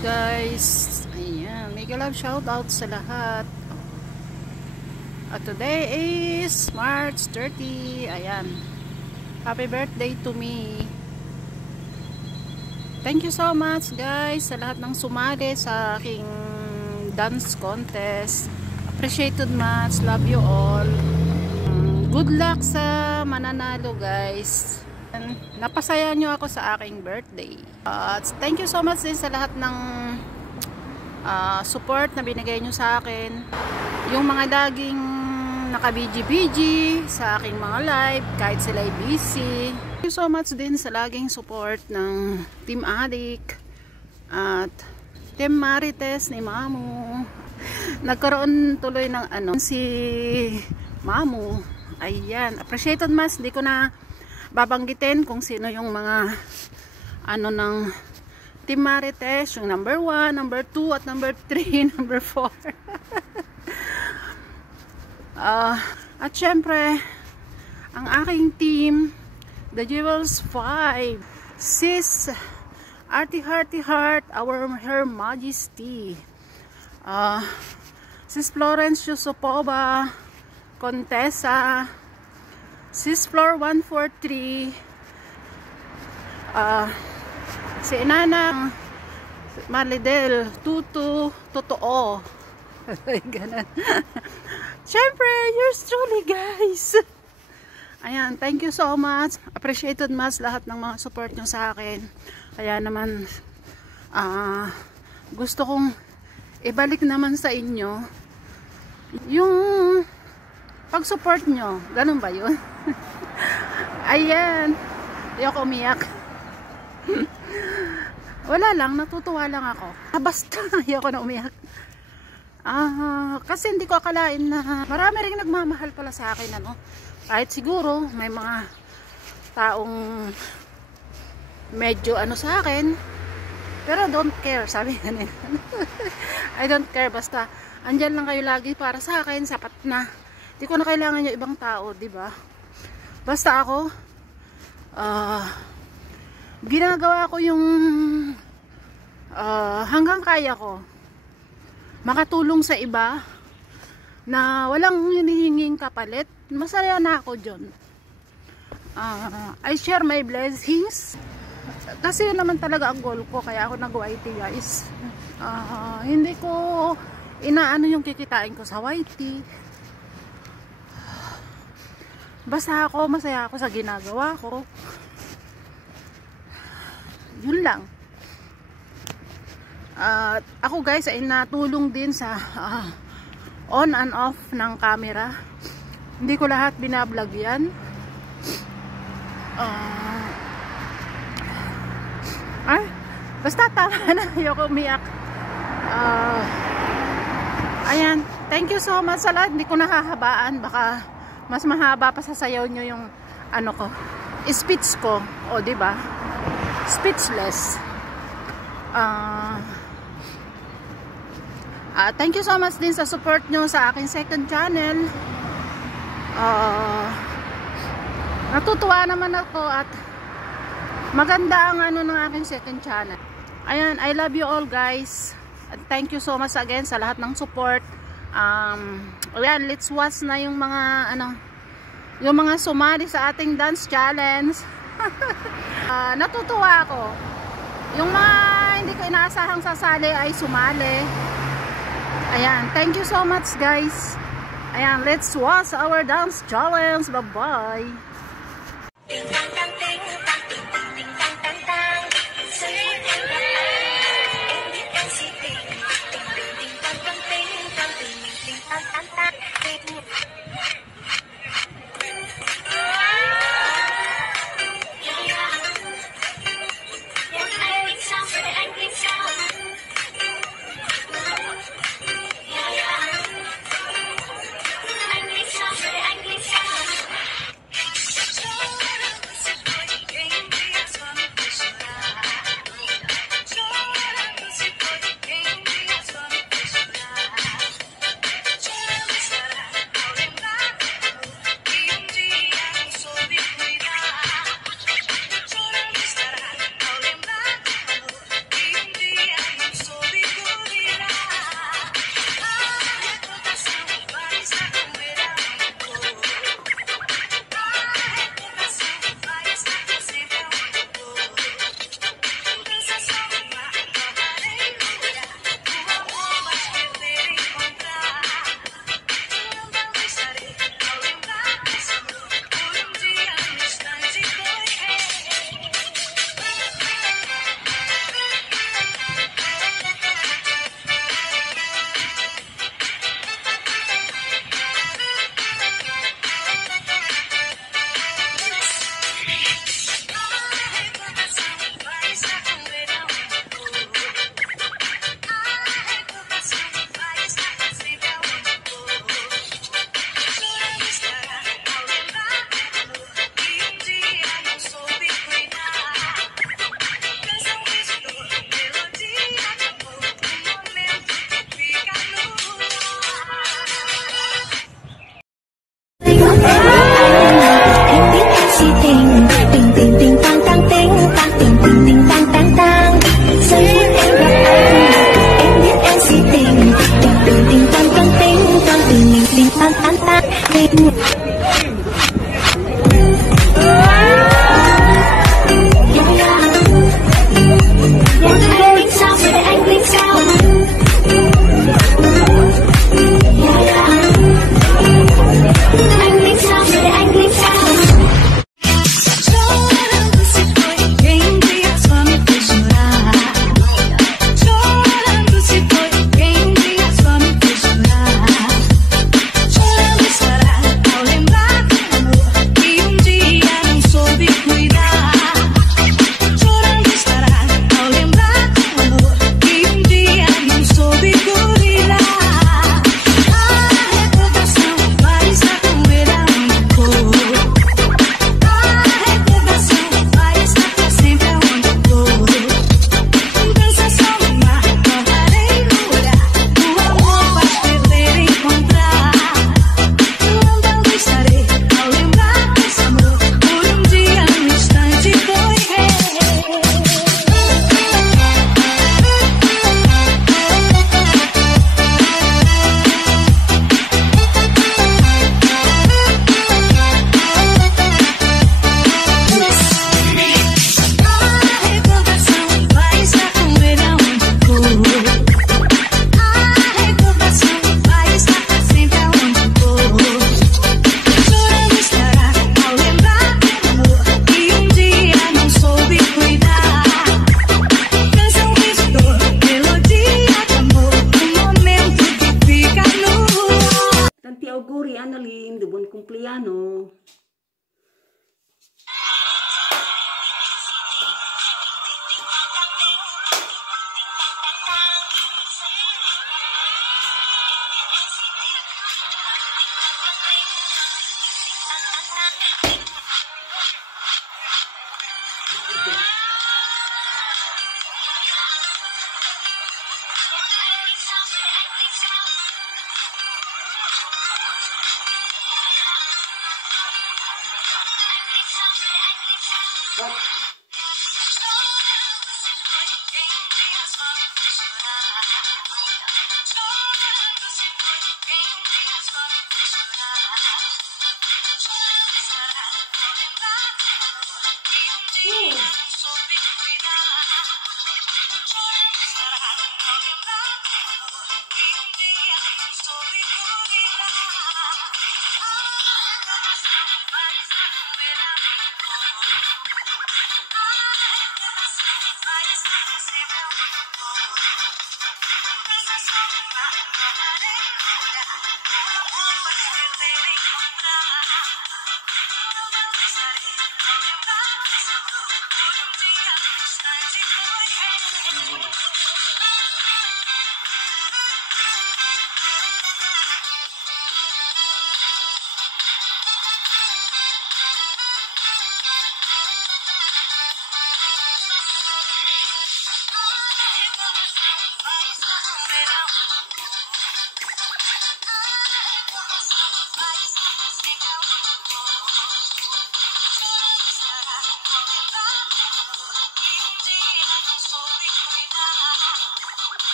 guys. Ayan, mega love shout out sa lahat. At today is March 30. Ayan. Happy birthday to me. Thank you so much guys sa lahat ng sumali sa aking dance contest. Appreciated much. Love you all. Good luck sa mananalo guys. Napasaya nyo ako sa aking birthday. Thank you so much din sa lahat ng support na binigay nyo sa akin. Yung mga laging naka-BG sa aking mga live kahit sila ay busy. Thank you so much din sa laging support ng Team Adik at Team Marites ni Mamu. Nagkaroon tuloy ng si Mamu. Ayan, appreciated mas. Hindi ko na babanggitin kung sino yung mga ng Team Marites, yung number 1, number 2 at number 3, number 4. At syempre ang aking team, the Jewels 5, Sis Arty Heart, Her Majesty, Sis Florence Yusupova, Contessa, Sis Floor 143, si Inana Malidel, Tutu, Totoo. Ganun. Siyempre, yours truly guys. Ayan, thank you so much. Appreciated much lahat ng mga support nyo sa akin. Kaya naman, gusto kong ibalik naman sa inyo yung pag-support nyo. Ganun ba yun? Ayan. Di ako umiyak. Wala lang, natutuwa lang ako. Basta, ayoko na umiyak. Kasi hindi ko akalain na marami rin nagmamahal pala sa akin. Kahit siguro, may mga taong medyo sa akin. Pero don't care, sabi nga nila. I don't care, basta andyan lang kayo lagi para sa akin, sapat na. Hindi ko na kailangan yung ibang tao, di ba? Basta ako, ginagawa ko yung hanggang kaya ko. Makatulong sa iba na walang hinihinging kapalit. Masaya na ako dyan. I share my blessings. Kasi yun naman talaga ang goal ko. Kaya ako nag-YT guys. Hindi ko inaano yung kikitain ko sa YT. Basta ako, masaya ako sa ginagawa ko. Yun lang. Ako guys ay natulong din sa on and off ng camera. Hindi ko lahat binablog yan. Basta tama na. Ayoko umiyak. Ayan. Thank you so much sa lahat. Hindi ko nahahabaan. Baka mas mahaba pa sa sayaw nyo yung speech ko. O, diba? Speechless. Thank you so much din sa support nyo sa aking second channel. Natutuwa naman ako at maganda ang ng aking second channel. Ayan, I love you all guys. And thank you so much again sa lahat ng support. Ayan, let's watch na yung mga yung mga sumali sa ating dance challenge. Natutuwa ako. Yung mga hindi ko inaasahang sasali ay sumali. Ayan, thank you so much guys. Ayan, let's watch our dance challenge. Bye-bye.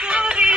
Puri